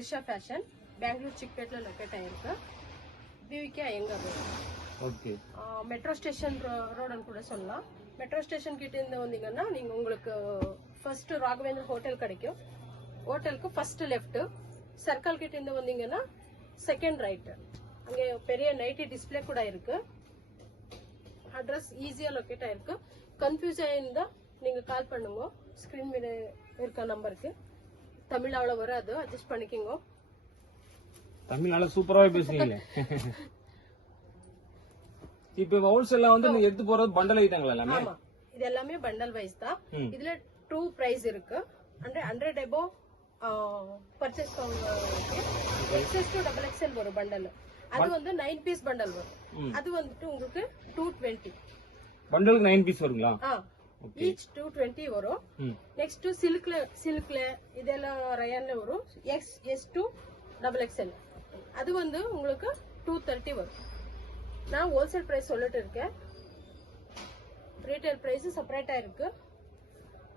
Trisha fashion Bengaluru சிக்பேட்ல locate ஆயிருக்கு. BVK Iyengar road. Okay. Metro station ரோடுன்னு கூட சொல்லலாம். மெட்ரோ ஸ்டேஷன் கிட்ட இருந்து வந்தீங்கன்னா நீங்க உங்களுக்கு ஃபர்ஸ்ட் ராகவேந்திர ஹோட்டல் கிடைக்கும். ஹோட்டலுக்கு ஃபர்ஸ்ட் லெஃப்ட். சர்க்கிள் கிட்ட இருந்து வந்தீங்கன்னா செகண்ட் ரைட். அங்கே பெரிய நைட்டி டிஸ்பிளே கூட இருக்கு. அட்ரஸ் ஈஸியா லொக்கேட் ஆயிருக்கு. கன்ஃபியூஸ் ஆயிருந்தா நீங்க கால் பண்ணுங்க. ஸ்கிரீன் மேல இருக்க நம்பருக்கு. தமிழ் அவ்வளவு வராது, அட்ஜஸ்ட் பண்ணிக்கோங்க. தமிழ் நல்லா சூப்பராவே பேசுறீங்க. இப்போ ஹோல்சேல்ல வந்து நீங்க எடுத்து போறது பண்டல் ஐட்டங்கள் எல்லாமே. ஆமா, இது எல்லாமே பண்டல் வைஸ் தான். இதுல 2 பிரைஸ் இருக்கு. 100 above purchase XS to double XL வரும் பண்டல். அது வந்து 9 பீஸ் பண்டல் வரும். அது வந்துட்டு உங்களுக்கு 220. பண்டலுக்கு 9 பீஸ் வருங்களா? ஈச் 220 வரும். நெக்ஸ்ட் சில்க்ல இதெல்லாம் ரயான்ல வரும். எஸ் டு டபுள் எக்ஸ்எல் அது வந்து உங்களுக்கு 230 வரும். நான் ஹோல்சேல் பிரைஸ் சொல்லிட்டு இருக்கேன். ரீட்டைல் பிரைஸ் செப்பரேட்டா இருக்கு.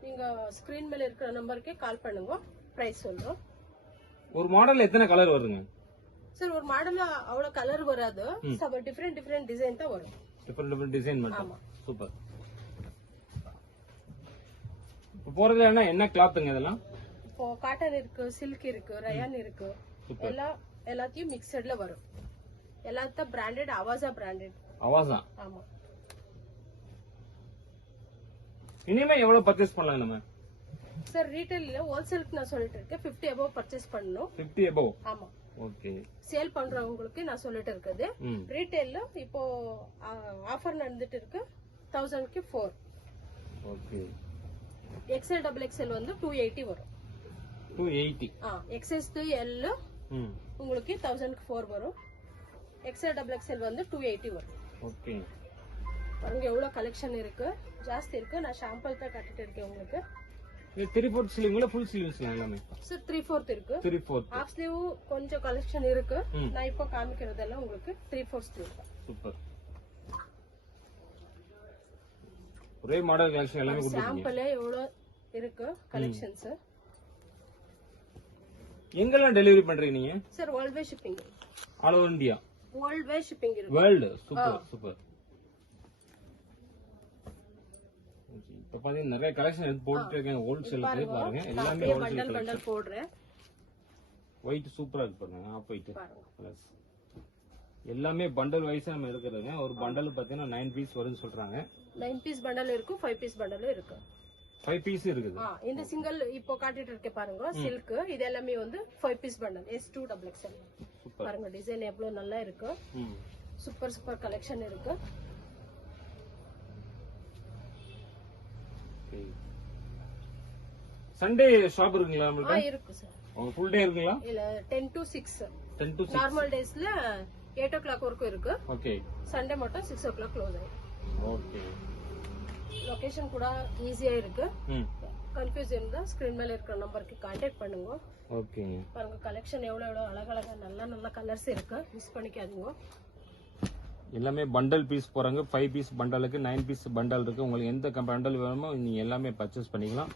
நீங்க ஸ்கிரீன் மேல இருக்கிற நம்பருக்கே கால் பண்ணுங்க, பிரைஸ் சொல்றோம். ஒரு மாடல்ல எத்தனை கலர் வருங்க சார்? ஒரு மாடல்ல அவ்வளவு கலர் வராது. டிஃபரெண்ட் டிசைன் தான் வரும். டிஃபரெண்ட் டிசைன் மட்டும். சூப்பர். போறது என்ன கிளாத்துங்க இதெல்லாம்? இப்போ காட்டன் இருக்கு, சில்க் இருக்கு, ரயான் இருக்கு. எல்லாத்தையும் மிக்சட்ல வரும். எல்லாத்தையும் பிராண்டட் அவாசா பிராண்டட். அவாசா. ஆமா. இனிமே எவ்வளவு பர்ச்சேஸ் பண்ணலாம் நம்ம? சார் ரீட்டைல்ல ஹோல்சேலுக்கு நான் சொல்லிட்டு இருக்கேன். 50 above பர்ச்சேஸ் பண்ணனும். 50 above. ஆமா. ஓகே. சேல் பண்றவங்களுக்கு நான் சொல்லிட்டு இருக்குது. ரீட்டைல்ல இப்போ ஆஃபர் நடந்துட்டு இருக்கு. 1000க்கு 4. ஓகே. எக்ஸ்எல் டபுள் எக்ஸ்எல் வந்து 280 வரும். 280. எக்ஸ்எஸ் எல் உங்களுக்கு 1000க்கு 4 வரும். எக்ஸ்எல் டபுள் எக்ஸ்எல் வந்து 280 வரும். ஓகே. பாருங்க எவ்வளவு கலெக்ஷன் இருக்கு, ஜாஸ்தி இருக்கு. நான் சாம்பிள் தான் காட்டிட்டு இருக்கேன் உங்களுக்கு. இது 3/4 ஸ்லீவ்ல ஃபுல் ஸ்லீவ்ஸ் எல்லாமே சார் 3/4 இருக்கு. 3/4 ஹாஃப் ஸ்லீவ் கொஞ்சம் கலெக்ஷன் இருக்கு. நான் இப்போ காமிக்கிறதெல்லாம் உங்களுக்கு 3/4 ஸ்லீவ் தான். சூப்பர். ஒரே மாடல் கலெக்ஷன் எல்லாமே கொடுத்துருக்கீங்க. சாம்பிளே எவ்வளவு இருக்கு கலெக்ஷன்ஸ். எங்கெல்லாம் டெலிவரி பண்றீங்க நீங்க? Sir world wide shipping. All over India. World wide shipping இருக்கு. வேர்ல்ட். Super super. இப்ப பாத்தீங்க நிறைய கலெக்ஷன் எடுத்து போட்டுட்டு இருக்கேன். ஹோல்சேலுக்கு பாருங்க எல்லாமே ஹோல்சேல் பண்டல் போடுறேன். ஒயிட் சூப்பரா இருக்கு பாருங்க. ஆஃப் ஒயிட் பிளஸ் எல்லாமே பண்டல் வைஸா நம்ம எடுக்கிறதுங்க. ஒரு பண்டல் பாத்தீங்கன்னா 9 பீஸ் வரும்னு சொல்றாங்க. 9 பீஸ் பண்டல் இருக்கு, 5 பீஸ் பண்டலும் இருக்கு. 5 பீஸ் இருக்குது. இந்த சிங்கிள் இப்போ காட்டிட்டு இருக்கேன் பாருங்க, சில்க். இது எல்லாமே வந்து 5 piece bundle S2 double XL. பாருங்க டிசைன் எவ்வளவு நல்லா இருக்கு. சூப்பர் சூப்பர் கலெக்ஷன் இருக்கு. சண்டே ஷாப் இருக்குங்களா நம்மள்ட்ட? இருக்கு சார். உங்க ஃபுல் டே இருக்குங்களா? இல்ல 10 to 6. 10 to 6. நார்மல் டேஸ்ல 8 o'clock வரைக்கும் இருக்கு. ஓகே. சண்டே மட்டும் 6 o'clock க்ளோஸ் ஆயிடும். ஓகே. லொகேஷன் கூட ஈஸியா இருக்கு. கன்ஃபியூஸ் இருந்தா ஸ்கிரீன் மேல இருக்கிற நம்பருக்கு கான்டாக்ட் பண்ணுங்க. ஓகே. பாருங்க கலெக்ஷன் எவ்வளவு அழகழகா நல்ல கலர்ஸ் இருக்கு. மிஸ் பண்ணிக்காதீங்க. எல்லாமே பண்டல் பீஸ் போறாங்க. 5 பீஸ் பண்டலுக்கு 9 பீஸ் பண்டல் இருக்கு. உங்களுக்கு எந்த பண்டல் வேணுமோ நீங்க எல்லாமே பர்ச்சேஸ் பண்ணிக்கலாம்.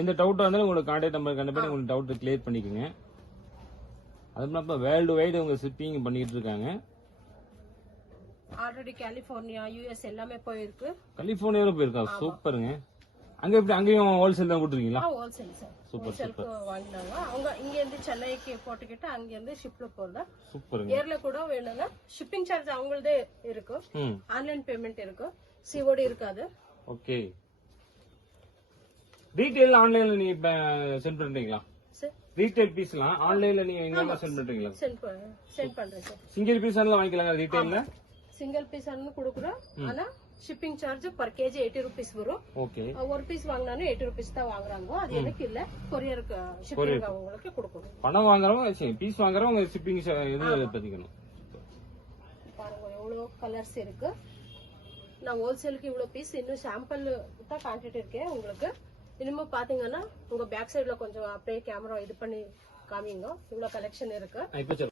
எந்த டவுட்டா இருந்தாலும் உங்களுக்கு கான்டாக்ட் நம்பர் கண்டிப்பா உங்களுக்கு டவுட் கிளியர் பண்ணிக்கோங்க. அதுக்கப்புறம் வேர்ல்டு வைடு உங்க ஷிப்பிங் பண்ணிட்டு இருக்காங்க. ஆல்ரெடி கலிபோர்னியா, யுஎஸ் எல்லாமே போயிருக்கு. கலிபோர்னியால போயிருக்கா? சூப்பருங்க. அங்க எப்படி அங்கேயும் ஹோல்சேல் தான் கொடுத்துருக்கீங்களா? Wholesale sir. Super super. வாங்கினாங்க அவங்க இங்க இருந்து சென்னைக்கு போட்டுக்கிட்டு அங்க இருந்து ஷிப்ல போறதா. சூப்பருங்க. ஏர்ல கூட வேணும்னா ஷிப்பிங் சார்ஜ் அவங்களதே இருக்கு. ஆன்லைன் பேமெண்ட் இருக்கு. சிஓடி இருக்காது. ஓகே. ரீட்டைல் ஆன்லைன்ல நீங்க சென்ட் பண்றீங்களா? சார் ரீட்டைல் பீஸ்லாம் ஆன்லைன்ல நீங்க எங்க சென்ட் பண்றீங்களா? சென்ட் பண்றேன் சார். சிங்கிள் பீஸ் ஆனல வாங்கிக்கலாங்க ரீட்டைல்ல? சிங்கிள் பீஸ் ஆனு கொடுக்குறோம். ஆனா shipping charge per KG 80 rupees வரும். ஓகே. ஒரு பீஸ் வாங்கினாலும் 80 rupees தான் வாங்குறாங்க. அது எனக்கு இல்ல, கொரியருக்கு ஷிப்பிங் அவங்களுக்கு கொடுக்கணும். பணம் வாங்குறவங்க பீஸ் வாங்குறவங்க ஷிப்பிங் இது பதிக்கணும். பாருங்க எவ்வளவு கலர்ஸ் இருக்கு. நான் ஹோல்சேலுக்கு இவ்வளவு பீஸ் இன்னும் சாம்பிள் தான் காட்டிட்டு இருக்கேன் உங்களுக்கு. இனிமே பாத்தீங்கன்னா உங்க பேக் சைடுல கொஞ்சம் அப்படியே கேமரா இது பண்ணி காமிங்க. இவ்வளவு கலெக்ஷன் இருக்கு.